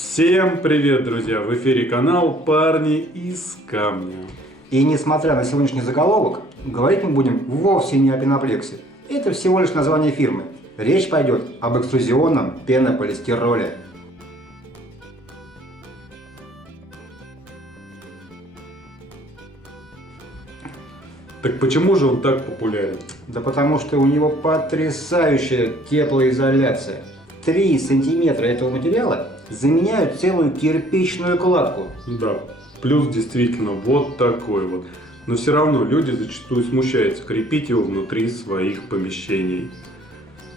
Всем привет, друзья! В эфире канал «Парни из камня». И несмотря на сегодняшний заголовок, говорить мы будем вовсе не о пеноплексе. Это всего лишь название фирмы. Речь пойдет об экструзионном пенополистироле. Так почему же он так популярен? Да потому что у него потрясающая теплоизоляция. 3 сантиметра этого материала заменяют целую кирпичную кладку. Да, плюс действительно вот такой вот. Но все равно люди зачастую смущаются крепить его внутри своих помещений.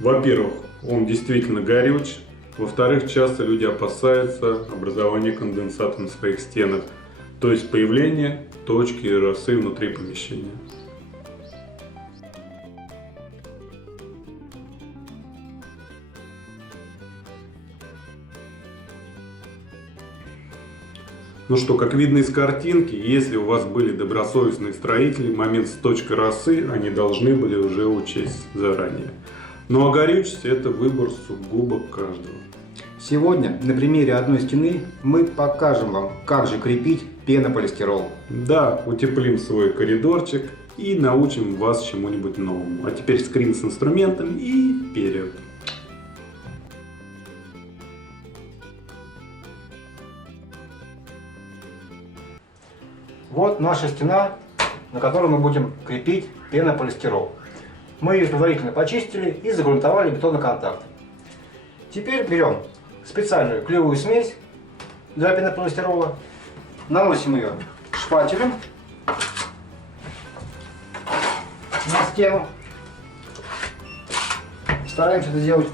Во-первых, он действительно горюч. Во-вторых, часто люди опасаются образования конденсата на своих стенах, то есть появления точки росы внутри помещения. Ну что, как видно из картинки, если у вас были добросовестные строители, момент с точкой росы они должны были уже учесть заранее. Ну а горючесть — это выбор сугубо каждого. Сегодня на примере одной стены мы покажем вам, как же крепить пенополистирол. Да, утеплим свой коридорчик и научим вас чему-нибудь новому. А теперь скрин с инструментом и вперед! Вот наша стена, на которой мы будем крепить пенополистирол. Мы ее предварительно почистили и загрунтовали бетоноконтакт. Теперь берем специальную клеевую смесь для пенополистирола, наносим ее шпателем на стену. Стараемся это сделать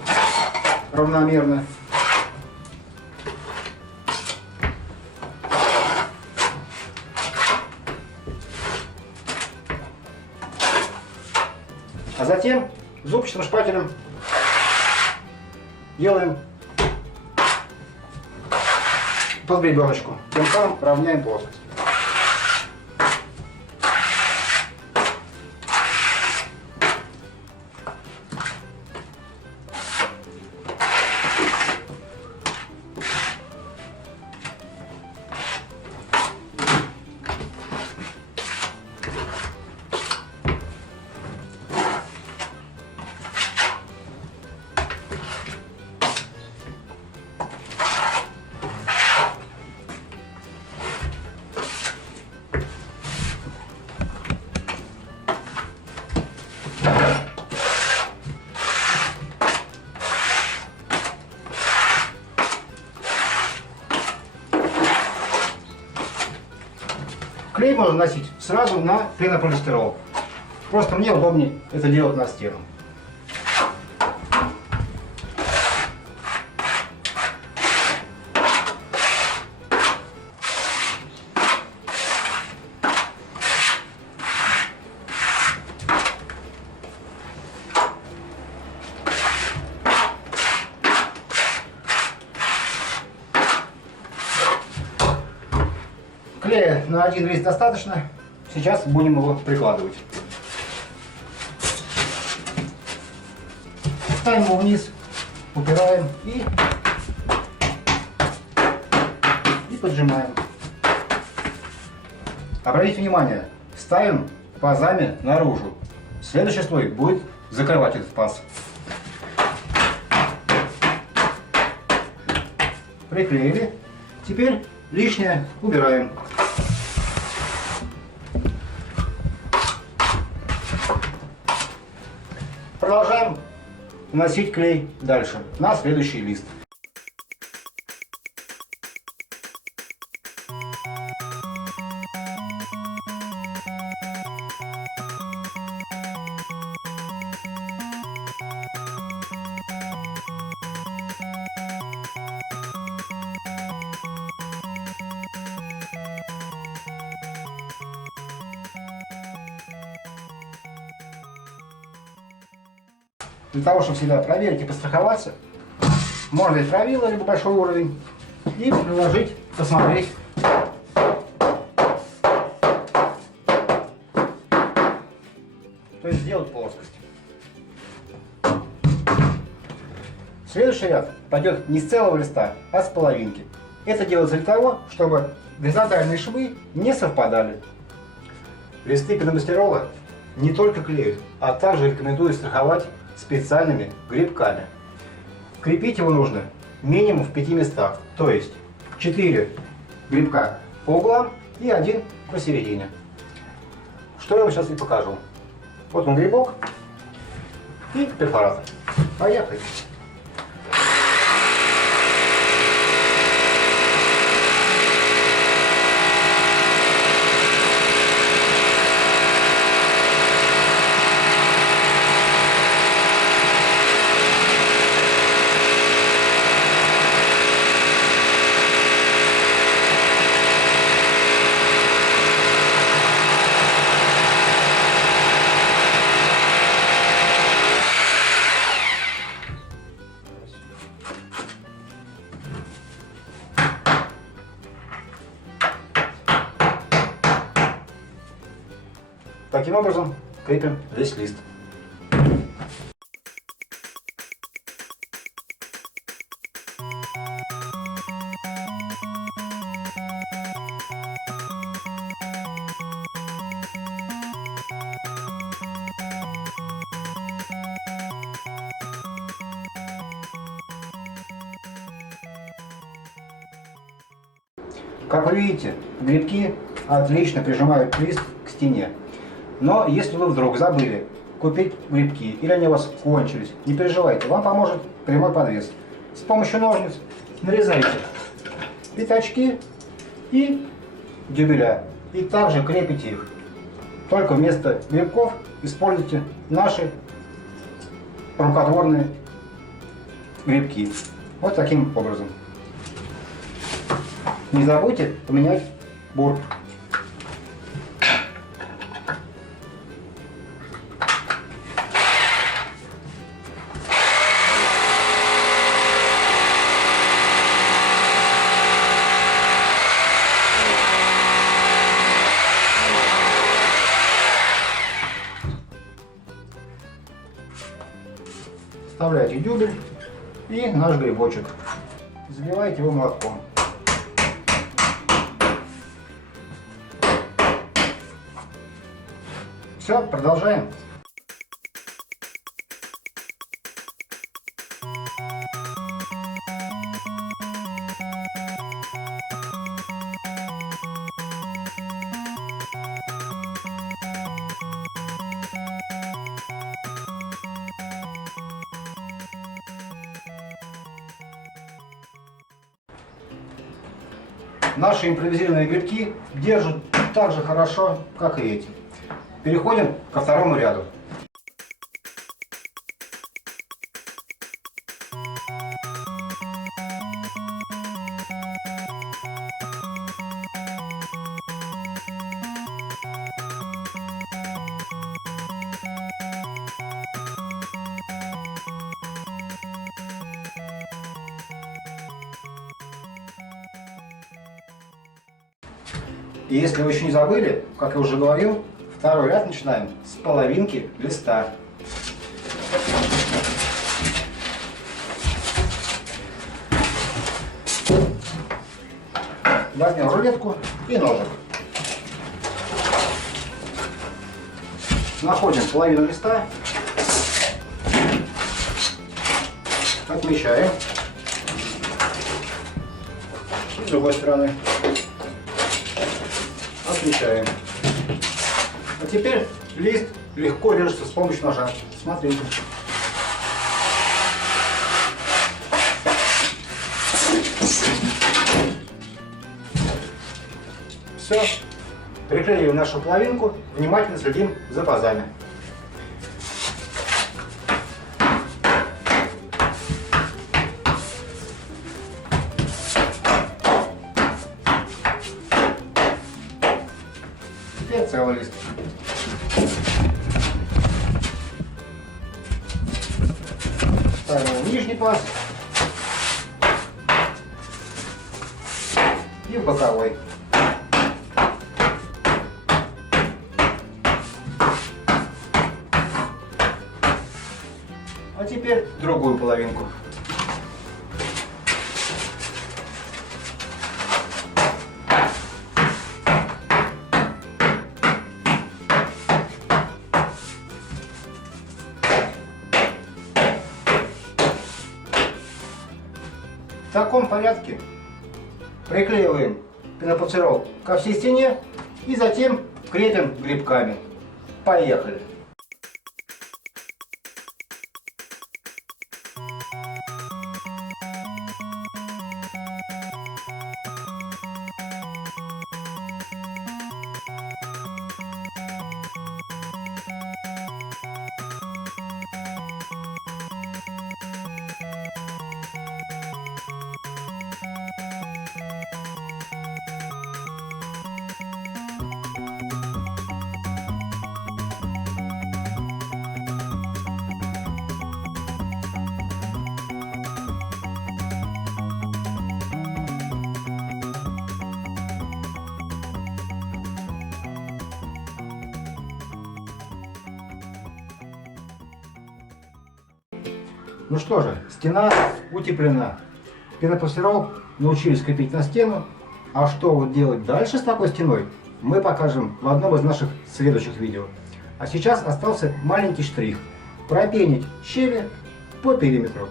равномерно. А затем зубчатым шпателем делаем под гребеночку. Тем самым равняем плоскость. Клей можно наносить сразу на пенополистирол. Просто мне удобнее это делать на стену. Клея на один лист достаточно. Сейчас будем его прикладывать. Ставим его вниз, упираем и поджимаем. Обратите внимание, ставим пазами наружу. Следующий слой будет закрывать этот паз. Приклеили. Теперь лишнее убираем. Продолжаем наносить клей дальше на следующий лист. Для того, чтобы всегда проверить и постраховаться, можно взять правило, либо большой уровень, и приложить, посмотреть. То есть сделать плоскость. Следующий ряд пойдет не с целого листа, а с половинки. Это делается для того, чтобы горизонтальные швы не совпадали. Листы пенополистирола не только клеют, а также рекомендую страховать специальными грибками. Крепить его нужно минимум в 5 местах, то есть 4 грибка по углам и 1 посередине. Что я вам сейчас и покажу. Вот он грибок и перфоратор. Поехали! Таким образом крепим весь лист. Как вы видите, грибки отлично прижимают лист к стене. Но если вы вдруг забыли купить грибки или они у вас кончились, не переживайте, вам поможет прямой подвес. С помощью ножниц нарезайте пятачки и дюбеля и также крепите их. Только вместо грибков используйте наши рукотворные грибки. Вот таким образом. Не забудьте поменять бур. Вставляйте дюбель и наш грибочек. Заливайте его молотком. Все, продолжаем. Наши импровизированные грибки держат так же хорошо, как и эти. Переходим ко второму ряду. И если вы еще не забыли, как я уже говорил, второй ряд начинаем с половинки листа. Возьмем рулетку и ножик. Находим половину листа, отмечаем. И с другой стороны. Отмечаем. А теперь лист легко режется с помощью ножа. Смотрите. Все. Приклеили нашу половинку. Внимательно следим за пазами. Теперь целый лист. Ставим нижний паз и в боковой. А теперь другую половинку. таком порядке приклеиваем пенопластирол ко всей стене и затем крепим грибками. Поехали! Ну что же, стена утеплена. Пенопластирол научились крепить на стену. А что вот делать дальше с такой стеной, мы покажем в одном из наших следующих видео. А сейчас остался маленький штрих. Пропенить щели по периметру.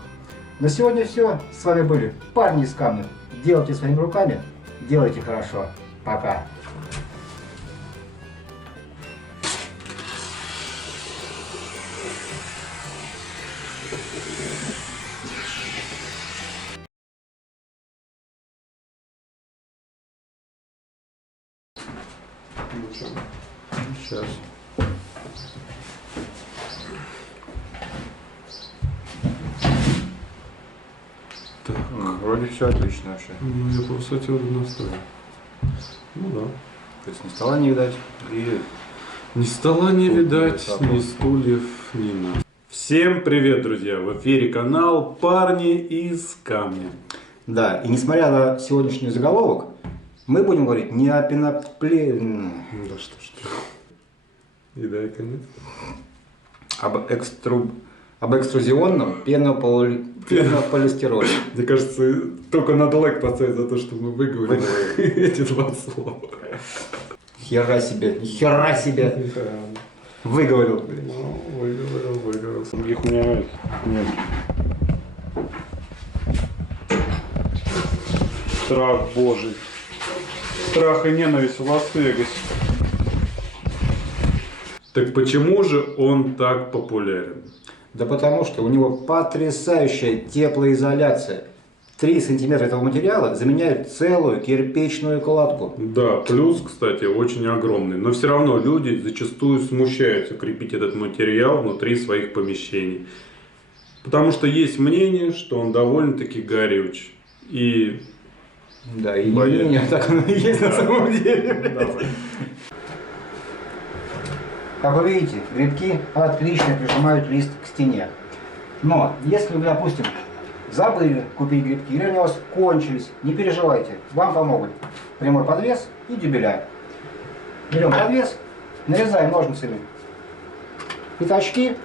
На сегодня все. С вами были парни из камня. Делайте своими руками, делайте хорошо. Пока. Сейчас. Так. Вроде все отлично вообще. Ну, я просто хотел настроить. Ну да. То есть ни стола не видать и... Ни стола не Тут видать, не ни стульев, ни на. Всем привет, друзья! В эфире канал «Парни из камня». Да, и несмотря на сегодняшний заголовок, мы будем говорить не о Да что ж ты. И дай конец. об экструзионном пенополистироле. Мне кажется, только надо лайк поставить за то, что мы выговорили эти два слова. Хера себе, выговорил. Ну, выговорил. Других у меня нет. Страх Божий. Страх и ненависть в Лас-Вегасе. Так почему же он так популярен? Да потому что у него потрясающая теплоизоляция. 3 сантиметра этого материала заменяют целую кирпичную кладку. Да, плюс, кстати, очень огромный. Но все равно люди зачастую смущаются крепить этот материал внутри своих помещений. Потому что есть мнение, что он довольно-таки горюч. И... Да, и мнение так оно и есть на самом деле. Как вы видите, грибки отлично прижимают лист к стене. Но если вы, допустим, забыли купить грибки или они у вас кончились, не переживайте, вам помогут прямой подвес и дюбеля. Берем подвес, нарезаем ножницами пятачки,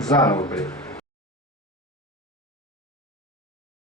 заново, блин.